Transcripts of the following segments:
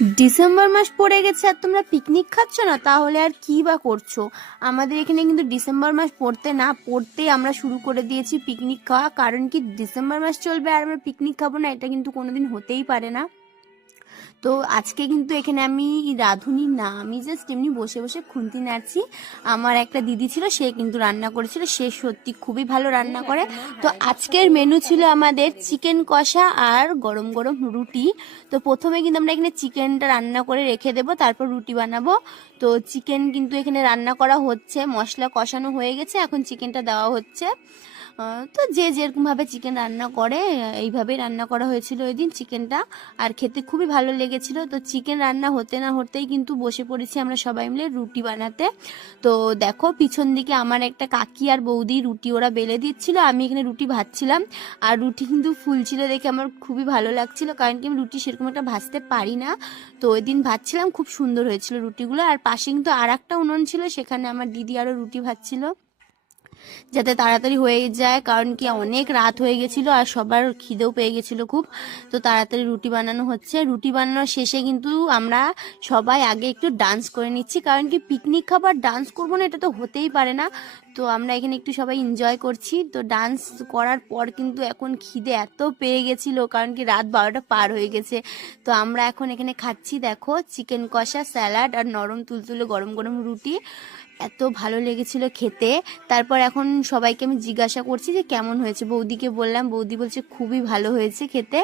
December মাস পড়ে গেছে আর তোমরা পিকনিক খাচ্ছ না, তাহলে আর কি বা করছো? আমাদের এখানে কিন্তু ডিসেম্বর মাস পড়তে না পড়তেই আমরা শুরু করে দিয়েছি পিকনিক খাওয়া। কারণ কি, ডিসেম্বর মাস চলবে আর আমরা পিকনিক খাবো না, এটা কিন্তু কোনোদিন হতেই পারে না। তো আজকে কিন্তু এখানে আমি রাঁধুনি না, আমি জাস্ট এমনি বসে বসে খুন্তি নাড়ছি। আমার একটা দিদি ছিল, সে কিন্তু রান্না করেছিল, সে সত্যি খুবই ভালো রান্না করে। তো আজকের মেনু ছিল আমাদের চিকেন কষা আর গরম গরম রুটি। তো প্রথমে কিন্তু আমরা এখানে চিকেনটা রান্না করে রেখে দেবো, তারপর রুটি বানাবো। তো চিকেন কিন্তু এখানে রান্না করা হচ্ছে, মশলা কষানো হয়ে গেছে, এখন চিকেনটা দেওয়া হচ্ছে। তো যে যেরকমভাবে চিকেন রান্না করে এইভাবেই রান্না করা হয়েছিল ওই দিন চিকেনটা, আর খেতে খুবই ভালো লেগেছিল। তো চিকেন রান্না হতে না হতেই কিন্তু বসে পড়েছি আমরা সবাই মিলে রুটি বানাতে। তো দেখো পিছন দিকে আমার একটা কাকি আর বৌদি রুটি ওরা বেলে দিচ্ছিল, আমি এখানে রুটি ভাজছিলাম। আর রুটি কিন্তু ফুলছিল দেখে আমার খুবই ভালো লাগছিল, কারণ কি আমি রুটি সেরকম একটা ভাজতে পারি না। তো ওই দিন ভাজছিলাম, খুব সুন্দর হয়েছিল রুটিগুলো। আর পাশে কিন্তু আর একটা উনুন ছিল, সেখানে আমার দিদি আরও রুটি ভাজছিল, যাতে তাড়াতাড়ি হয়ে যায়। কারণ কি অনেক রাত হয়ে গেছিলো আর সবার খিদেও পেয়ে গেছিলো খুব। তো তাড়াতাড়ি রুটি বানানো হচ্ছে। রুটি বানানোর শেষে কিন্তু আমরা সবাই আগে একটু ডান্স করে নিচ্ছি, কারণ কি পিকনিক খাবার ডান্স করবো না, এটা তো হতেই পারে না। তো আমরা এখানে একটু সবাই এনজয় করছি। তো ডান্স করার পর কিন্তু এখন খিদে এত পেয়ে গেছিলো, কারণ কি রাত 12টা পার হয়ে গেছে। তো আমরা এখন এখানে খাচ্ছি, দেখো চিকেন কষা, স্যালাড আর নরম তুলতুলে গরম গরম রুটি। এত ভালো লেগেছিল খেতে। তারপর এখন সবাইকে আমি জিজ্ঞাসা করছি যে কেমন হয়েছে, বৌদিকে বললাম, বৌদি বলছে খুবই ভালো হয়েছে খেতে।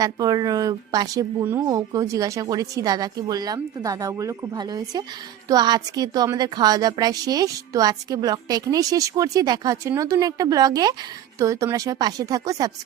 তারপর পাশে বুনু, ওকেও জিজ্ঞাসা করেছি, দাদাকে বললাম, তো দাদাও বললো খুব ভালো হয়েছে। তো আজকে তো আমাদের খাওয়া দাওয়া প্রায় শেষ। তো আজকে ব্লগটা এখানেই শেষ করছি, দেখা হচ্ছে নতুন একটা ব্লগে। তো তোমরা সবাই পাশে থাকো, সাবস্ক্রাইব